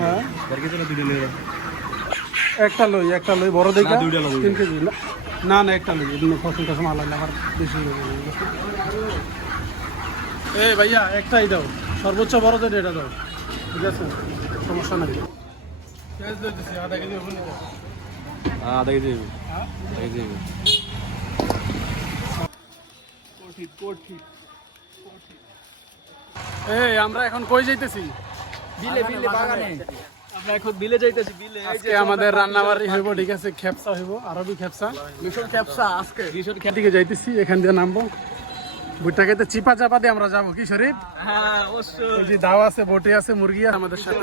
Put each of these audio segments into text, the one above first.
হ্যাঁ। একটা লই একটা লই বড় দেখা। তিন কেজি। না না একটা লই। ফসল টসল মাল আবার বেশি। এই ভাইয়া একটাই দাও। সর্বোচ্চ বড় যেটা এটা দাও। ঠিক আছে? সমস্যা নাই। আধা কেজি হ্যাঁ আধা কেজি হ্যাঁ? আধা কেজি এই আমরা এখন কই যাইতেছি? বিলে বিলে বাগানে। আমরা এখন বিলে যাইতেছি বিলে। আজকে আমাদের রান্না বাড়ি হইব ঠিক আছে? খেপসা হইব আরবি খেপসা। মিশন ক্যাপসা আজকে। দিকে যাইতেছি এখান দিয়ে নামবো। খেতে চিপা চাপা দিয়ে আমরা যাব কি শরীফ? হ্যাঁ অবশ্যই। দাও আছে বটি আছে মুরগি আছে আমাদের সাথে।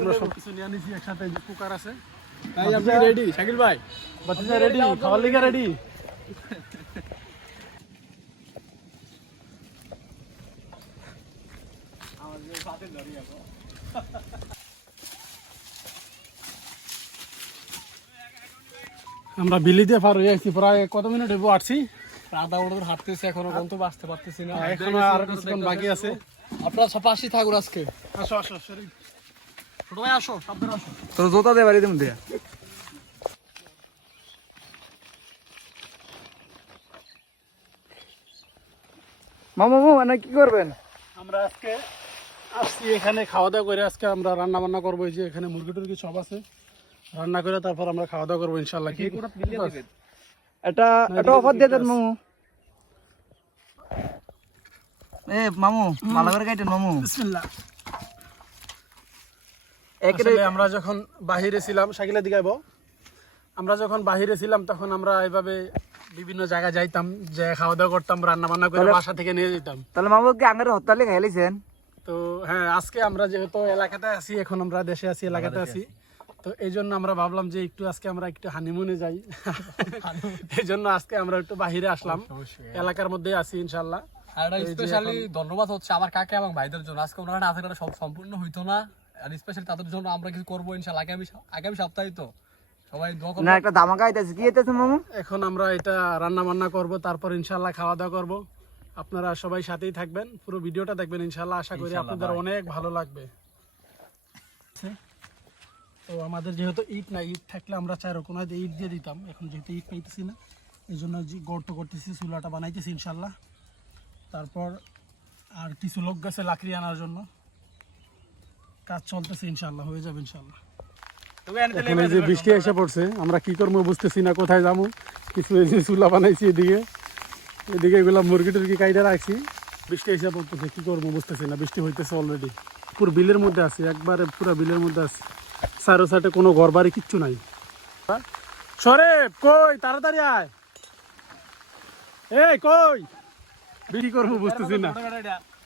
আমরা সব কিছু নিয়ে নিছি একসাথে কুকার আছে। ভাই আপনি রেডি শাকিল ভাই বাচ্চা রেডি খাওয়ার লিগে রেডি আমরা বিলি দিয়ে পার হয়ে আসছি প্রায় কত মিনিট হইব আসছি? আধা ঘণ্টা হাঁটতেছি এখনও গন্তব্য আসতে পারতেছি না। এখনও আর কিছুক্ষণ বাকি আছে। আপনারা সব পাশে থাকুন আজকে। আসো আসো ছোট ভাই আসো সাবধানে আসো। তোর জোতা দে বাড়িতে মধ্যে মামা মামা মানে কি করবেন? আমরা আজকে আসছি এখানে খাওয়া দাওয়া করে আজকে আমরা রান্না বান্না করব এই যে এখানে মুরগি টুরগি সব আছে। রান্না করে তারপর আমরা খাওয়া দাওয়া করব ইনশাল্লাহ কি এটা এটা অফার দিয়ে দেন মামু। এ মামু ভালো করে কাটেন মামু। বিসমিল্লাহ। আসলে আমরা যখন বাহিরে ছিলাম শাকিলা দিকে আইবো। আমরা যখন বাহিরে ছিলাম তখন আমরা এইভাবে বিভিন্ন জায়গায় যাইতাম যে খাওয়া দাওয়া করতাম রান্না বান্না করে বাসা থেকে নিয়ে যেতাম। তাহলে মামু কি আঙ্গের হত্যালে খাইলিছেন তো হ্যাঁ আজকে আমরা যেহেতু এলাকাতে আছি এখন আমরা দেশে আছি এলাকাতে আছি। তো এই জন্য আমরা ভাবলাম যে একটু আজকে আমরা একটু হানিমুনে যাই। এই জন্য আজকে আমরা একটু বাহিরে আসলাম। এলাকার মধ্যে আছি ইনশাল্লাহ আর স্পেশালি ধন্যবাদ হচ্ছে আমার কাকা এবং ভাইদের জন্য। আজকে ওনারা না থাকলে সব সম্পূর্ণ হইতো না। আর স্পেশালি তাদের জন্য আমরা কিছু করব ইনশাল্লাহ আগামী আগামী সপ্তাহে তো। সবাই না একটা ধামাকা আইতাছে। কি আইতাছে মামু? এখন আমরা এটা রান্না বান্না করব তারপর ইনশাল্লাহ খাওয়া দাওয়া করব। আপনারা সবাই সাথেই থাকবেন। পুরো ভিডিওটা দেখবেন ইনশাল্লাহ আশা করি আপনাদের অনেক ভালো লাগবে। তো আমাদের যেহেতু ইট না ইট থাকলে আমরা চার কোনায় ইট দিয়ে দিতাম। এখন যেহেতু ইট পাইতেছি না এই জন্য গর্ত করতেছি চুলাটা বানাইতেছি ইনশাল্লাহ তারপর আর কিছু লোক গেছে লাকড়ি আনার জন্য। কাজ চলতেছে ইনশাল্লাহ হয়ে যাবে ইনশাল্লাহ এখন এই যে বৃষ্টি এসে পড়ছে আমরা কি করব বুঝতেছি না কোথায় যাব। কিছু চুলা বানাইছি এদিকে। এদিকে এগুলা মুরগি টুরগি কাইটা রাখছি। বৃষ্টি এসে পড়তেছে কি করব বুঝতেছি না বৃষ্টি হইতেছে অলরেডি পুরো বিলের মধ্যে আছে একবারে পুরো বিলের মধ্যে আছে। সাইডো সাইডে কোনো ঘর বাড়ি কিচ্ছু নাই। সরে কই? তাড়াতাড়ি আয়। এই কই? বিক্রি করব বুঝতেছি না।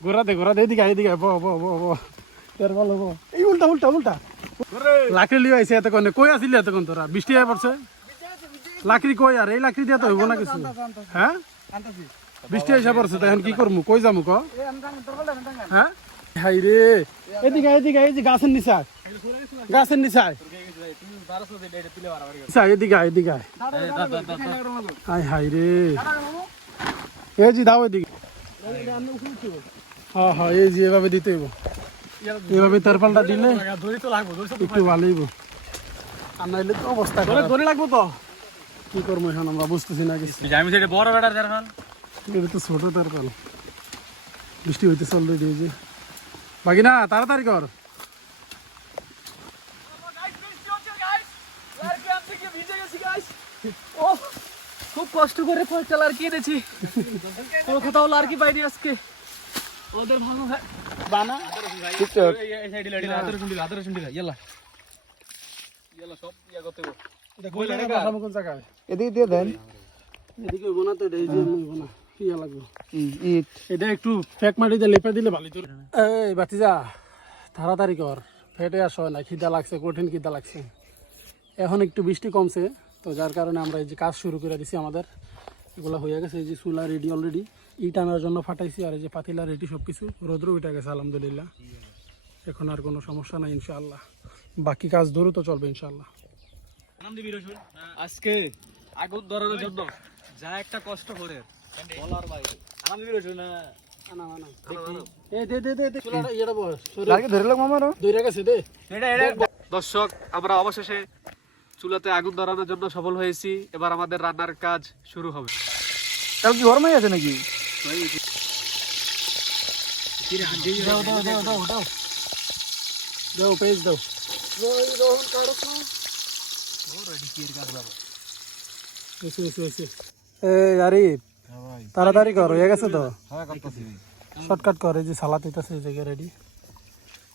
ঘোরাতে ঘোরাতে এদিকে আয়, এদিকে আয়, ব ব ব ব তের ভালো ব এই উল্টা উল্টা উল্টা। লাকড়ি লিয়ে আইছে এতক্ষণ। কই আসিলি এতক্ষণ তোরা? বৃষ্টি হয়ে পড়ছে? লাকড়ি কই আর? এই লাকড়ি দিয়ে তো হইব না কিছু। হ্যাঁ? বৃষ্টি এসে পড়ছে তো এখন কি করব কই যাব ক? হ্যাঁ? হাই রে। এদিকে আয়, এদিকে আয়, এই যে গাছের নিচে আয়। গাছের নিচে আয়। নিচে আয়, এদিকে আয়, এদিকে আয়। হাই হাই রে। এই যে দাও এদিকে। হ্যাঁ হ্যাঁ এই যে এভাবে দিতে হইব। এভাবে তারপালটা দিলে একটু ভালো হইব। আর নাইলে তো অবস্থা খারাপ। দড়ি লাগবো তো। কি করব এখন? আমরা বুঝতেছি না কিছু। আমি সেটা বড় বেটার ফল এটা তো ছোট তারপাল বৃষ্টি হইতেছে অলরেডি যে। বাকি না তাড়াতাড়ি কর। খুব কষ্ট করে পয়সা আর কি এনেছি। কোনো কোথাও আর কি পাইনি আজকে। ওদের ভালো বানা। আদর শুনলি আদর শুনলি কোন জায়গায় এদিকে দিয়ে দেন। এদিকে তো এটা এই যে হইব ইয়া লাগবে। ইট। এটা একটু ফেক মাটিতে লেপে দিলে ভালো তোর এই বাতিজা তাড়াতাড়ি কর। ফেটে আসো না খিদা লাগছে কঠিন খিদা লাগছে। এখন একটু বৃষ্টি কমছে তো যার কারণে আমরা এই যে কাজ শুরু করে দিছি আমাদের। এগুলো হয়ে গেছে এই যে চুলা রেডি অলরেডি ইট আনার জন্য ফাটাইছি আর এই যে পাতিলা রেডি সব কিছু রোদ্র উঠে গেছে আলহামদুলিল্লাহ। এখন আর কোনো সমস্যা নাই ইনশাআল্লাহ। বাকি কাজ দ্রুত চলবে ইনশাআল্লাহ। আজকে আগুন ধরানোর জন্য যা একটা কষ্ট করে বলার বাইরে। আরাম দিবি রসুন দর্শক আমরা অবশেষে চুলাতে আগুন ধরানোর জন্য সফল হয়েছি। এবার আমাদের রান্নার কাজ শুরু হবে। তাহলে কি গরম আছে নাকি? দাও দাও দাও দাও দাও। দাও পেজ দাও। আরিফ তাড়াতাড়ি কর হয়ে গেছে তো? শর্টকাট করে যে সালাদ এই জায়গায় রেডি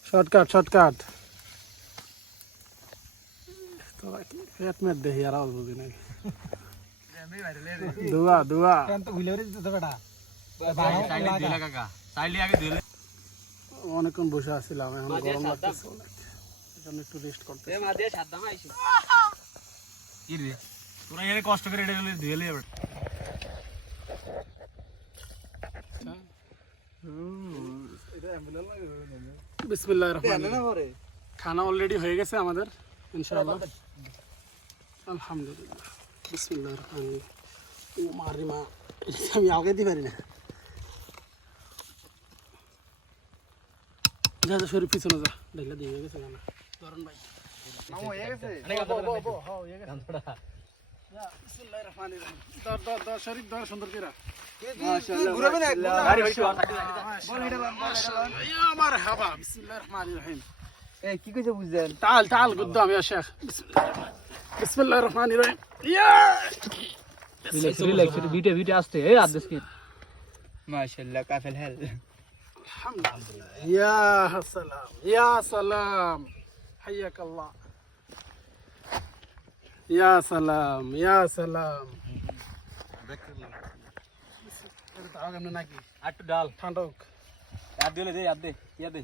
শর্টকাট শর্টকাট। তো বাকি পেট মেট দেখি আর দুয়া দুয়া। অনেকক্ষণ বসে আসছিলাম এখন গরম লাগতেছে। অনেক এখন একটু রেস্ট করতে কি রে তোরা এর কষ্ট করে এটা গেলে ধুয়ে লিয়ে বিসমিল্লাহির রহমানির রহিম খানা অলরেডি হয়ে গেছে আমাদের ইনশাআল্লাহ আলহামদুলিল্লাহ বিসমিল্লাহির রহমানির রহিম ও মারি মা এটা আমি আগে দিতে পারি না যা যা শরীর পিছনে যা দেখলে দিয়ে গেছে খানা ধরুন ভাই বিসমিল্লাহির রহমানির রহিম ধর ধর ধর শরীর ধর সুন্দর করে ইয়া মারহাবা বিসমিল্লাহির রহমানির রহিম কি কইছে বুঝছেন تعال تعال قدام يا شيخ بسم الله الرحمن بسم الله الرحمن الرحيم يا রিল্যাক্স রিল্যাক্স ভিডিও ভিডিও আসতে এই আদেশ কি মাশাআল্লাহ কাফেল হেল الحمد لله يا سلام يا سلام حياك الله ইয়া সালাম ইয়া সালাম। নাকি আটটু ডাল ঠান্ডক আর দিলে দে আর দে ইয়া দে।